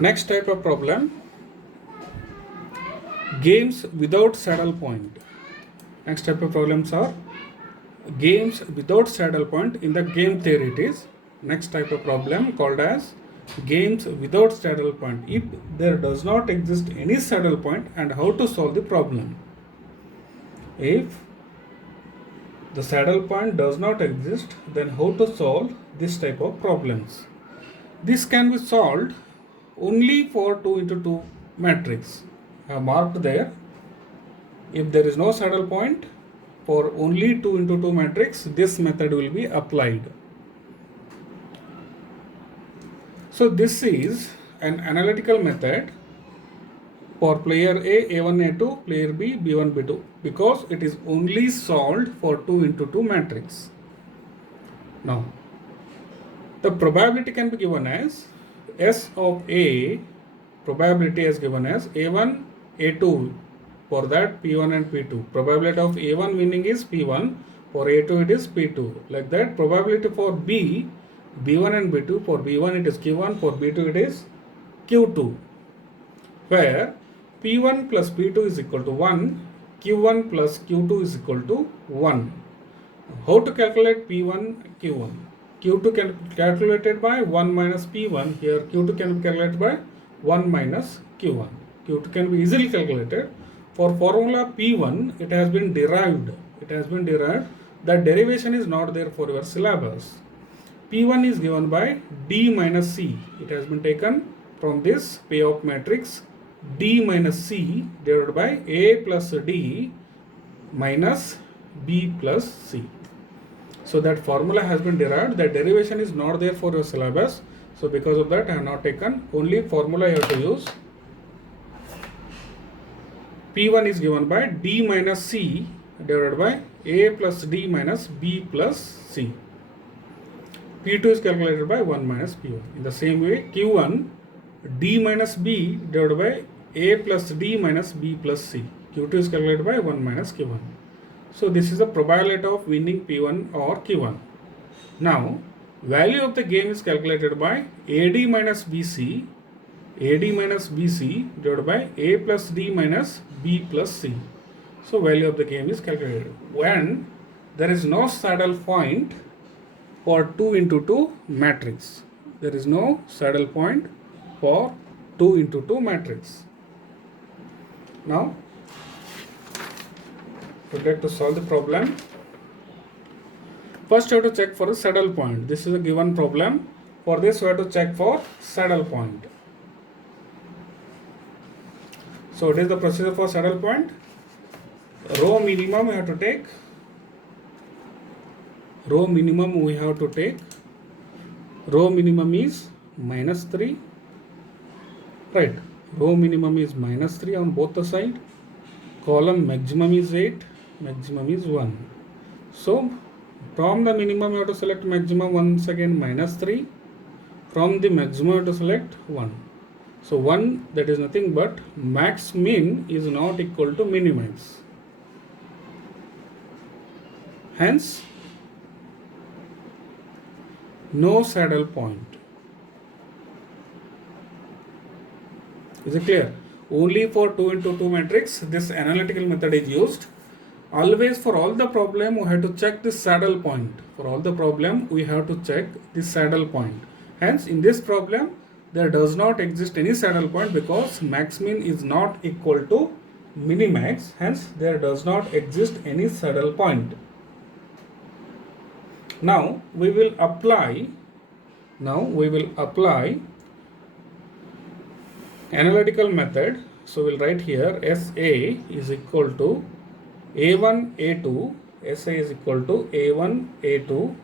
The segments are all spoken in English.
Next type of problem, games without saddle point. Next type of problems are games without saddle point. In the game theory it is next type of problem called as games without saddle point. If there does not exist any saddle point, and how to solve the problem. If the saddle point does not exist, then how to solve this type of problems. This can be solved only for 2 into 2 matrix. I have marked there. If there is no saddle point, for only 2 into 2 matrix, this method will be applied. So this is an analytical method for player A, A1, A2, player B, B1, B2, because it is only solved for 2 into 2 matrix. Now, the probability can be given as S of A, probability is given as A1, A2, for that P1 and P2. Probability of A1 winning is P1, for A2 it is P2. Like that, probability for B, B1 and B2, for B1 it is Q1, for B2 it is Q2, where P1 plus P2 is equal to 1, Q1 plus Q2 is equal to 1. How to calculate P1, Q1? Q2 can be calculated by 1 minus P1. Here Q2 can be calculated by 1 minus Q1. Q2 can be easily calculated. For formula P1, it has been derived. That derivation is not there for your syllabus. P1 is given by D minus C. It has been taken from this payoff matrix. D minus C divided by A plus D minus B plus C. So that formula has been derived. That derivation is not there for your syllabus. So because of that, I have not taken. Only formula you have to use. P1 is given by D minus C divided by A plus D minus B plus C. P2 is calculated by 1 minus P1. In the same way, Q1, D minus B divided by A plus D minus B plus C. Q2 is calculated by 1 minus Q1. So this is the probability of winning P1 or Q1. Now, value of the game is calculated by AD minus BC divided by A plus D minus B plus C. So value of the game is calculated. When there is no saddle point for 2 into 2 matrix. There is no saddle point for 2 into 2 matrix. Now, we get to solve the problem. First, you have to check for the saddle point. This is a given problem. For this, we have to check for saddle point. So, what is the procedure for saddle point? Row minimum we have to take. Row minimum is minus 3. Right. Row minimum is minus 3 on both the side. Column maximum is 8. Maximum is 1. So, from the minimum you have to select maximum once again minus 3. From the maximum you have to select 1. So 1, that is nothing but max min is not equal to minimax. Hence, no saddle point. Is it clear? Only for 2 into 2 matrix this analytical method is used. Always for all the problem we have to check the saddle point. For all the problem we have to check the saddle point. Hence in this problem there does not exist any saddle point because max min is not equal to minimax. Hence there does not exist any saddle point. Now we will apply analytical method. So we'll write here SA is equal to A1 A2. SA is equal to A1 A2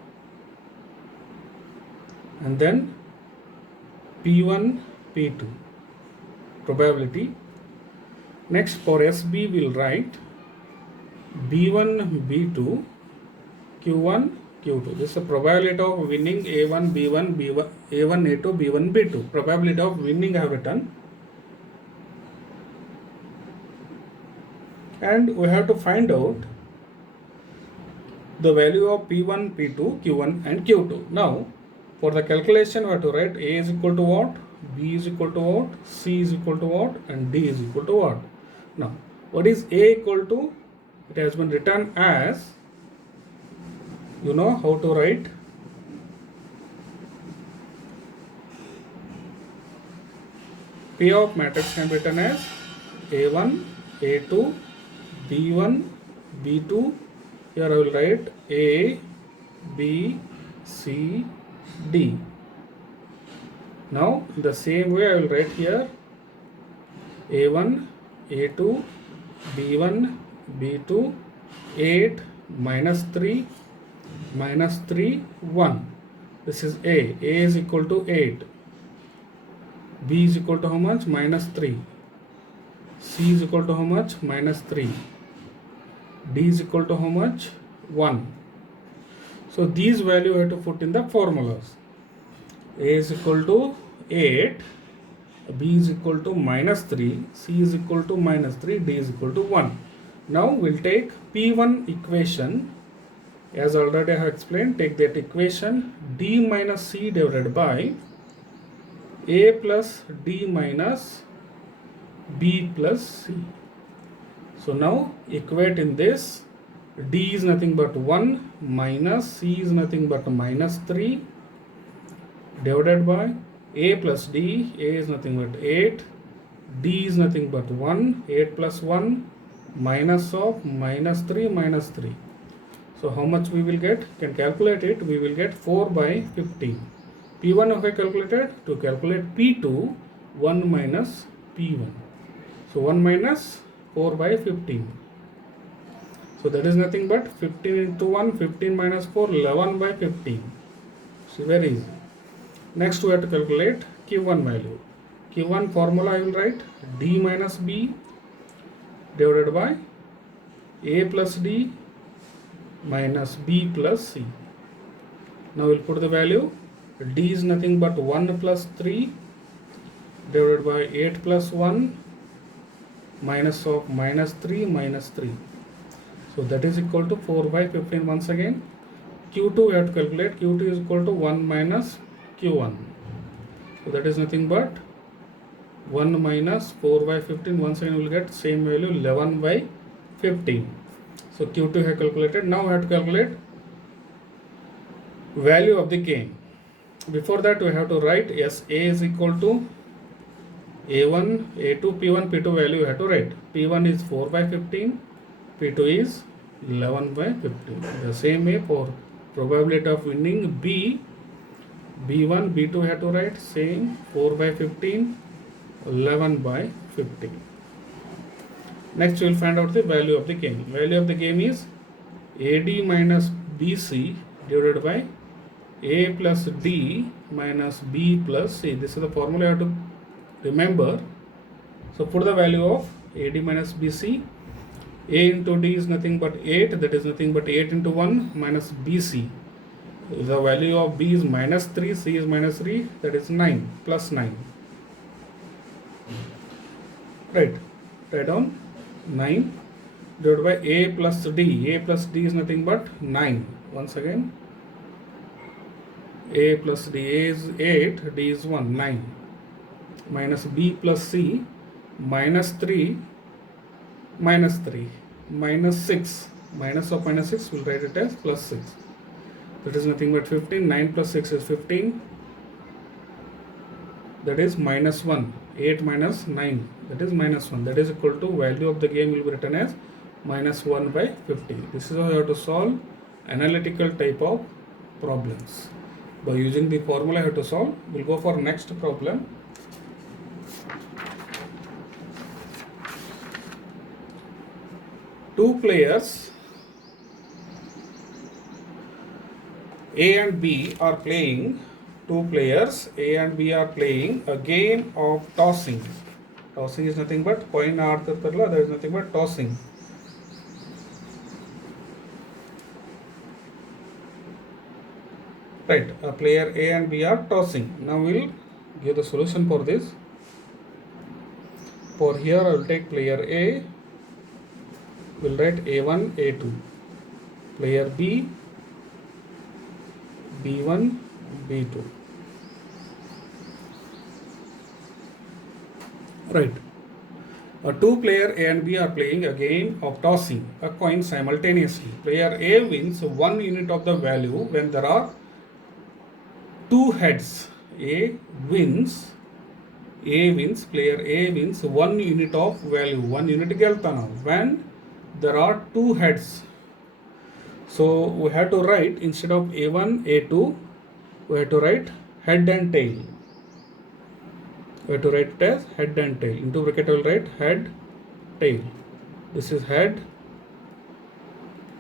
and then P1 P2 probability. Next for SB we'll write B1 B2 Q1 Q2. This is the probability of winning A1 B1 B1 A1 A2 B1 B2. Probability of winning I have written. And we have to find out the value of P1, P2, Q1 and Q2. Now, for the calculation we have to write A is equal to what? B is equal to what, C is equal to what, and D is equal to what. Now, what is A equal to? It has been written as, you know how to write. P of matrix can be written as A1, A2, B1, B2. Here I will write A, B, C, D. Now, in the same way I will write here A1, A2, B1, B2, 8, minus 3, 1. This is A. A is equal to 8. B is equal to how much? Minus 3. C is equal to how much? Minus 3. D is equal to how much? 1. So these value we have to put in the formulas. A is equal to 8, B is equal to minus 3, C is equal to minus 3, D is equal to 1. Now we'll take P1 equation, as already I have explained. Take that equation, D minus C divided by A plus D minus B plus C. So now equate in this. D is nothing but 1 minus C is nothing but minus 3 divided by A plus D. A is nothing but 8, D is nothing but 1, 8 plus 1, minus of minus 3 minus 3. So how much we will get? Can calculate it. We will get 4 by 15. P1 if I calculated, to calculate P2, 1 minus P1. So 1 minus 4 by 15. So that is nothing but 15 into 1, 15 minus 4, 11 by 15. So very easy. Next we have to calculate Q1 value. Q1 formula I will write D minus B divided by A plus D minus B plus C. Now we'll put the value. D is nothing but 1 plus 3 divided by 8 plus 1 minus of minus 3 minus 3. So that is equal to 4 by 15 once again. Q2 we have to calculate. Q2 is equal to 1 minus Q1. So that is nothing but 1 minus 4 by 15. Once again we will get same value, 11 by 15. So Q2 we have calculated. Now we have to calculate value of the gain. Before that we have to write, yes, A is equal to A1, A2, P1, P2 value we have to write. P1 is 4 by 15, P2 is 11 by 15. The same way for probability of winning B, B1, B2 we have to write same 4 by 15, 11 by 15. Next we will find out the value of the game. Value of the game is AD minus BC divided by A plus D minus B plus C. This is the formula you have to remember. So put the value of AD minus BC. A into D is nothing but 8, that is nothing but 8 into 1 minus BC. The value of B is minus 3, C is minus 3, that is 9, plus 9. Right, write down 9 divided by A plus D. A plus D is nothing but 9. Once again, A plus D. A is 8, D is 1, 9. Minus B plus C, minus 3, minus 3, minus 6. Minus of minus 6, we'll write it as plus 6. That is nothing but 15. 9 plus 6 is 15. That is minus 1. 8 minus 9, that is minus 1. That is equal to value of the game will be written as minus 1 by 50. This is how you have to solve analytical type of problems. By using the formula you have to solve. We'll go for next problem. Two players A and B are playing. Two players A and B are playing a game of tossing. Tossing is nothing but coin ಆಡ್ತಿರ್ತಾರಲ್ಲ, there is nothing but tossing. Right, a player A and B are tossing. Now we'll give the solution for this. For here I will take player A, we'll write A1, A2. Player B, B1, B2. Right. Two player A and B are playing a game of tossing a coin simultaneously. Player A wins 1 unit of the value when there are two heads. Player A wins 1 unit of value. 1 unit geltana when there are two heads. So we have to write, instead of A1, A2, we have to write head and tail. We have to write it as head and tail. Into bracket I will write head, tail. This is head,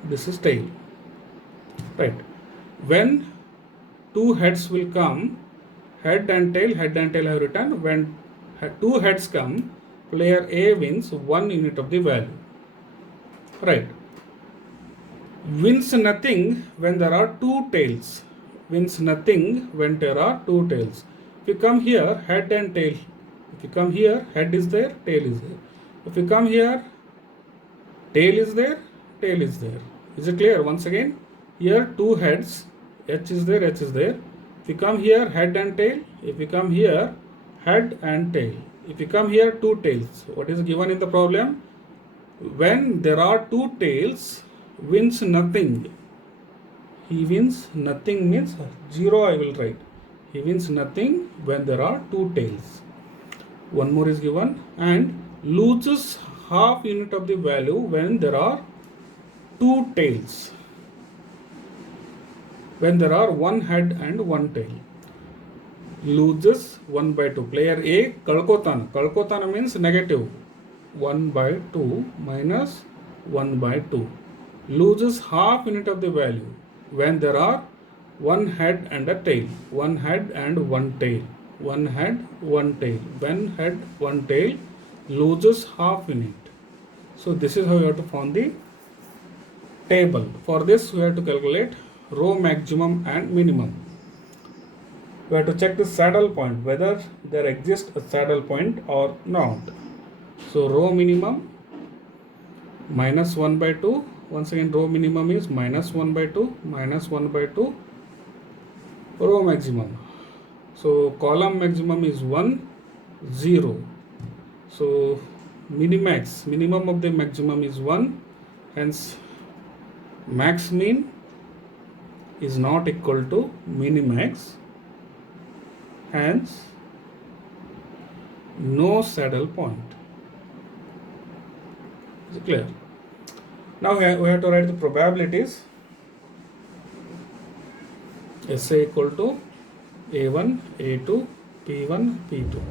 this is tail. Right. When two heads will come, head and tail I have written. When two heads come, player A wins 1 unit of the value. Right. Wins nothing when there are two tails. Wins nothing when there are two tails. If you come here, head and tail. If you come here, head is there, tail is there. If you come here, tail is there, tail is there. Is it clear? Once again, here two heads, H is there, H is there. If you come here, head and tail. If you come here, head and tail. If you come here, two tails. What is given in the problem? When there are two tails, wins nothing. He wins nothing means 0 I will write. He wins nothing when there are two tails. One more is given, and loses half unit of the value when there are two tails. When there are one head and one tail. Loses 1 by 2. Player A kalkotana. Kalkotana means negative. 1 by 2 minus 1 by 2. Loses half unit of the value when there are one head and a tail. One head and one tail. One head, one tail. One head, one tail, loses half unit. So this is how you have to form the table. For this we have to calculate row maximum and minimum. We have to check the saddle point, whether there exists a saddle point or not. So row minimum minus 1 by 2. Once again, row minimum is minus 1 by 2, minus 1 by 2, row maximum. So column maximum is 1, 0. So minimum of the maximum is 1, hence max mean is not equal to minimax, hence no saddle point. Is it clear? Now we have to write the probabilities. SA equal to A1, A2, P1, P2.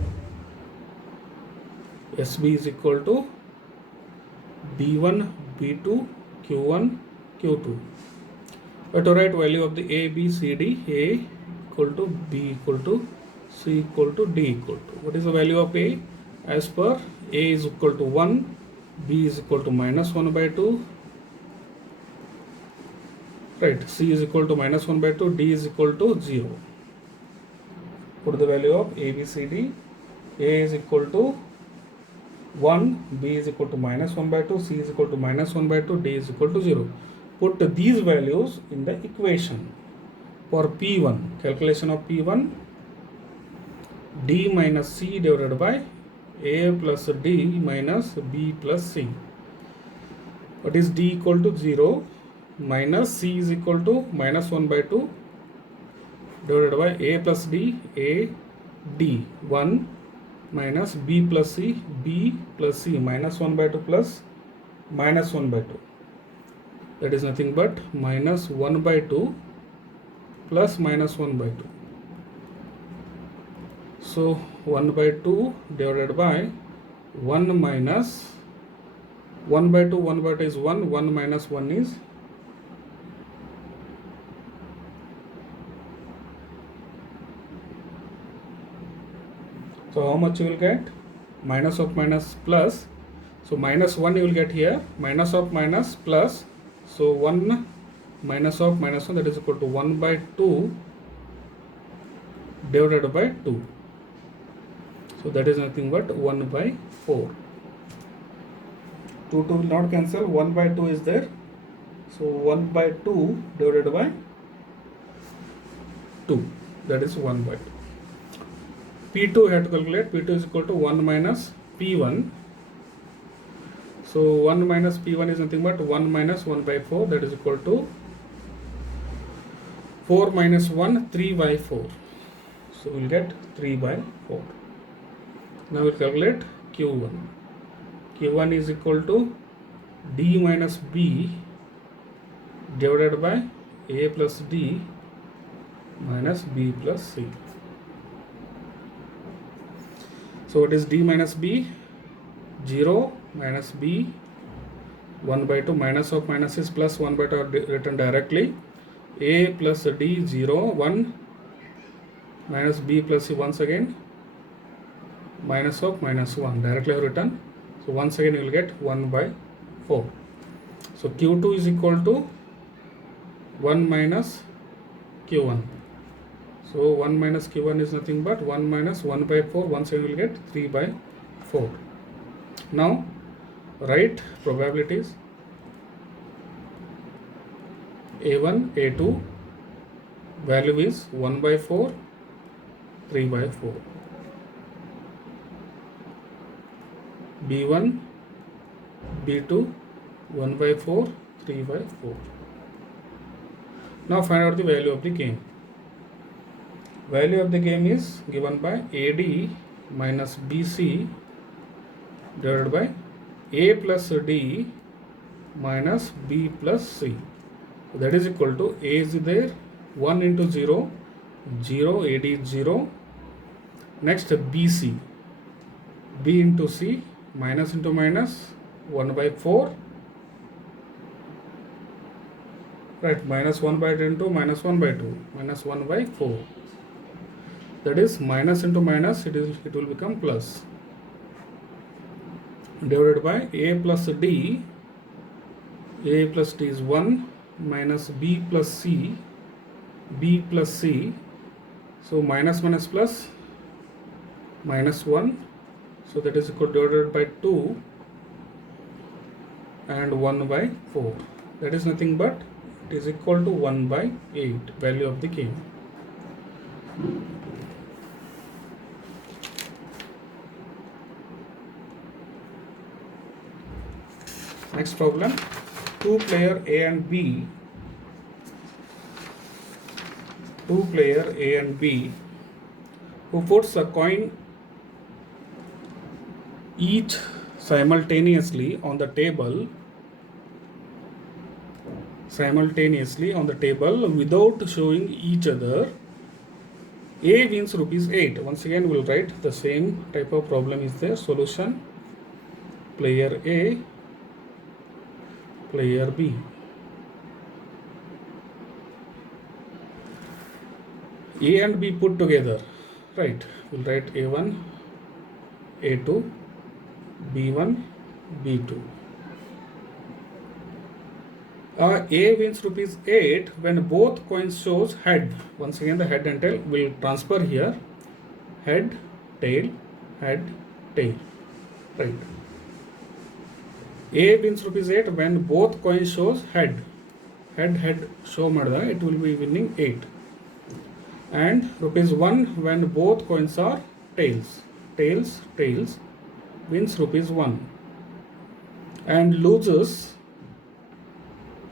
SB is equal to B1, B2, Q1, Q2. We have to write value of the A, B, C, D. A equal to B equal to C equal to D equal to. What is the value of A? As per A is equal to 1, B is equal to minus 1 by 2. Right, C is equal to minus 1 by 2, D is equal to 0. Put the value of A, B, C, D. A is equal to 1, B is equal to minus 1 by 2, C is equal to minus 1 by 2, D is equal to 0. Put these values in the equation. For P1, calculation of P1, D minus C divided by A plus D minus B plus C. What is D equal to 0? Minus C is equal to minus 1 by 2 divided by A plus D, A, D, 1 minus B plus C, B plus C, minus 1 by 2 plus minus 1 by 2. That is nothing but minus 1 by 2 plus minus 1 by 2. So 1 by 2 divided by 1 minus 1 by 2, 1 by 2 is 1, 1 minus 1 is . So how much you will get? Minus of minus plus. So minus 1 you will get here. Minus of minus plus. So 1 minus of minus 1, that is equal to 1 by 2 divided by 2. So that is nothing but 1 by 4. 2 will not cancel. 1 by 2 is there. So 1 by 2 divided by 2. That is 1 by 2. P2 we have to calculate. P2 is equal to 1 minus P1. So 1 minus P1 is nothing but 1 minus 1 by 4, that is equal to 4 minus 1, 3 by 4. So we'll get 3 by 4. Now we'll calculate Q1. Q1 is equal to D minus B divided by A plus D minus B plus C. So what is D minus B? 0 minus B, 1 by 2, minus of minus is plus, 1 by 2 are written directly. A plus D 0, 1 minus B plus C, once again minus of minus 1 directly written. So once again you will get 1 by 4. So Q2 is equal to 1 minus Q1. So 1 minus Q1 is nothing but 1 minus 1 by 4. Once again you will get 3 by 4. Now write probabilities. A1, A2 value is 1 by 4, 3 by 4. B1, B2, 1 by 4, 3 by 4. Now find out the value of the game. Value of the game is given by AD minus BC divided by A plus D minus B plus C. That is equal to A is there, 1 into 0, 0, AD is 0. Next BC, B into C, minus into minus, 1 by 4. Right, minus 1 by 10 to minus 1 by 2, minus 1 by 4. That is minus into minus, it will become plus. Divided by A plus D. A plus D is 1 minus B plus C. B plus C. So minus minus plus, minus 1. So that is equal to divided by 2 and 1 by 4. That is nothing but it is equal to 1 by 8, value of the game. Next problem, two player A and B who puts a coin each simultaneously on the table without showing each other. A wins rupees 8. Once again we will write the same type of problem is there. Solution, player A, player B. A and B put together, right? We'll write A1, A2, B1, B2. A wins rupees 8 when both coins shows head. Once again the head and tail will transfer here. Head, tail, right? A wins rupees 8 when both coins shows head. Head show madda, it will be winning 8. And rupees 1 when both coins are tails. Tails wins rupees 1. And loses,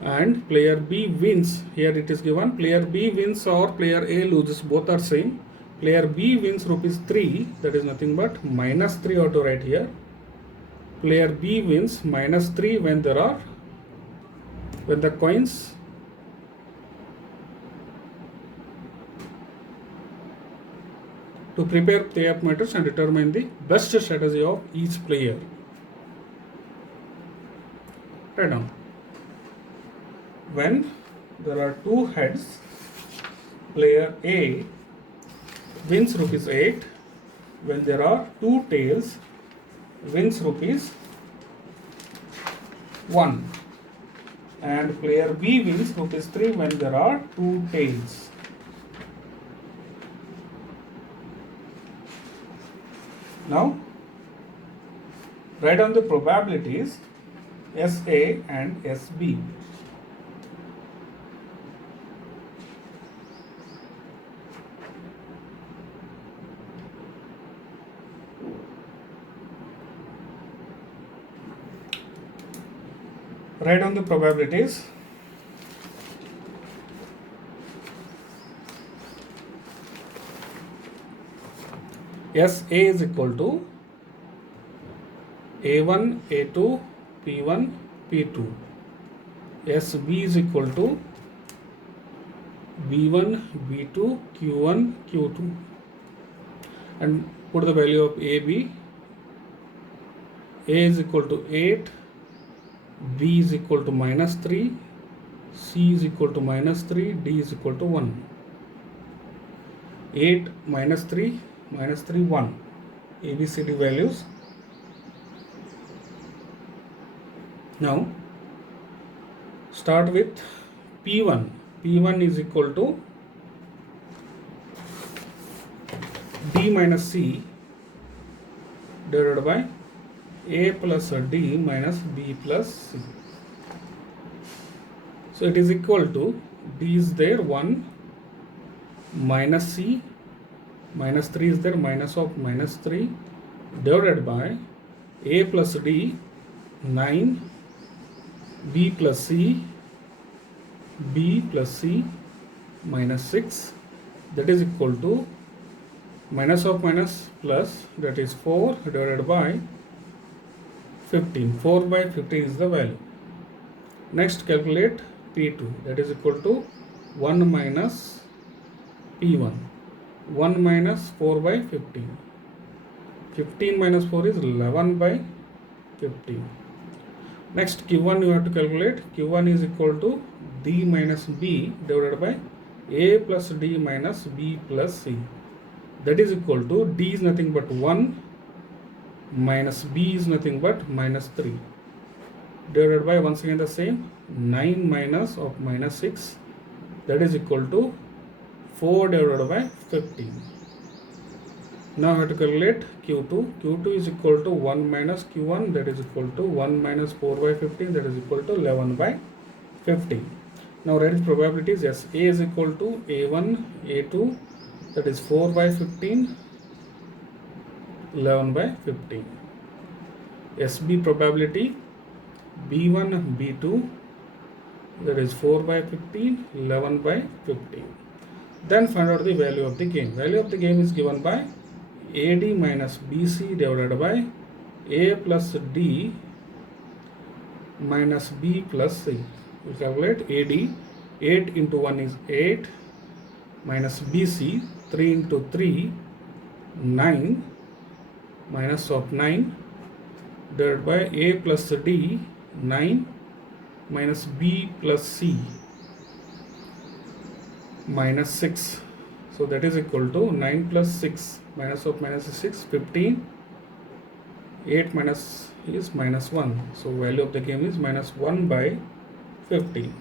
and player B wins. Here it is given player B wins or player A loses, both are same. Player B wins rupees 3, that is nothing but minus 3 or to write here. Player B wins minus 3 when the coins to prepare payout matters and determine the best strategy of each player. Write down. When there are two heads, player A wins rupees 8. When there are two tails, wins rupees 1. And player B wins rupees 3 when there are two tails. Now, write down the probabilities SA and SB. Write down the probabilities. Yes, A is equal to A1, A2, P1, P2. Yes, B is equal to B1, B2, Q1, Q2. And put the value of A, B. A is equal to 8, B is equal to -3, C is equal to -3, D is equal to 1. 8 -3, -3, 1. ABCD values. Now start with P1. P1 is equal to D minus C divided by A plus D minus B plus C. So it is equal to D is there 1 minus C, -3 is there, minus of -3 divided by A plus D 9, B plus C, B plus C minus 6, that is equal to minus of minus plus, that is 4 divided by 15. 4 by 15 is the value. Next calculate P2, that is equal to 1 minus P1. 1 minus 4 by 15. 15 minus 4 is 11 by 15. Next Q1 you have to calculate. Q1 is equal to D minus B divided by A plus D minus B plus C. That is equal to D is nothing but 1 minus B is nothing but -3 divided by, once again the same, 9 minus of -6, that is equal to 4 divided by 15. Now I have to calculate Q2. Q2 is equal to 1 minus Q1, that is equal to 1 minus 4 by 15, that is equal to 11 by 15. Now write the probabilities. Yes, A is equal to A1, A2, that is 4 by 15, 11 by 15. SB probability B1, B2, that is 4 by 15, 11 by 15. Then find out the value of the gain. Value of the gain is given by AD minus BC divided by A plus D minus B plus C. We calculate AD. 8 into 1 is 8 minus BC, 3 into 3, 9 minus of 9 divided by A plus D, 9 minus B plus C minus 6. So that is equal to 9 plus 6 minus of minus is 6, 15. 8 minus is -1. So value of the game is -1 by 15.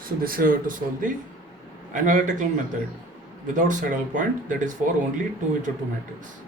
So this is how to solve the analytical method without saddle point, that is for only 2 into 2 matrix.